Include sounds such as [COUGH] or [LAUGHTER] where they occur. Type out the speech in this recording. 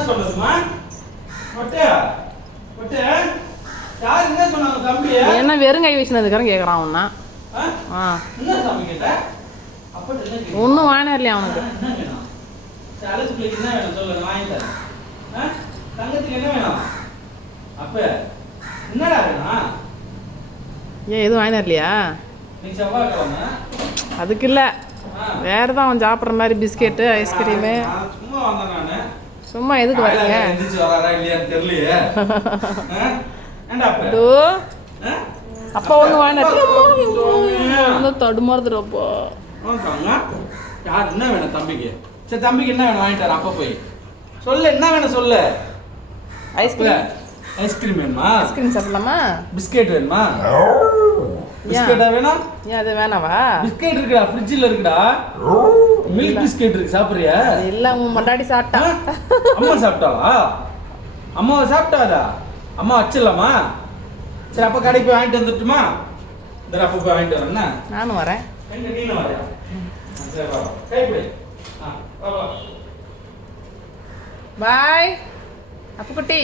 என்ன சொல்லணுமா ஒட்டு ஒட்டு யார் என்ன சொன்னாங்க தம்பி? என்ன வெறும் கை வீசினதுக்காரன் கேட்குறான் அவன்னா ஆ? என்ன சாமி கேட்ட? ஒன்றும் வாங்கினா இல்லையா அவனுக்கு? என்ன வேணும்? சொல்லு வாங்கி தங்கத்துக்கு என்ன வேணும்? அப்ப என்னடா வேணும்? ஏன் எதுவும் வாங்கினா இல்லையா? அதுக்கு இல்லை. வேறு தான் அவன் சாப்பிட்ற மாதிரி பிஸ்கெட்டு ஐஸ்கிரீமு. சும்மா வந்தேன் சும்மா எதுக்கு வரீங்க? [LAUGHS] அப்ப? ஒன்று வாங்கினா வாங்கிட்டாங்க. யார் என்ன வேணும் தம்பிக்கு? சரி தம்பிக்கு என்ன வேணும்? வாங்கிட்டாரு அப்பா போய். சொல்லு என்ன வேணும் சொல்லு. ஐஸ்கிரீம் ஐஸ்கிரீம் வேணுமா? ஐஸ்கிரீம் சாப்பிடலாமா? பிஸ்கெட் வேணுமா? பிஸ்கெட்டா வேணும்? ஏன் அது வேணாவா? பிஸ்கெட் இருக்குடா ஃப்ரிட்ஜில் இருக்குடா. மில்க் பிஸ்கெட் இருக்கு சாப்பிட்றியா? இல்லை உன் முன்னாடி சாப்பிட்டா. அம்மா சாப்பிட்டாளா? அம்மாவை சாப்பிட்டாதா அம்மா வச்சிடலாமா சரி அப்போ கடைக்கு போய் வாங்கிட்டு வந்துட்டுமா? இந்த அப்போ போய் வாங்கிட்டு வரேன் என்ன? நானும் வரேன். எங்க நீனும் வரியா? சரி. கை பாய். அப்புக்குட்டி.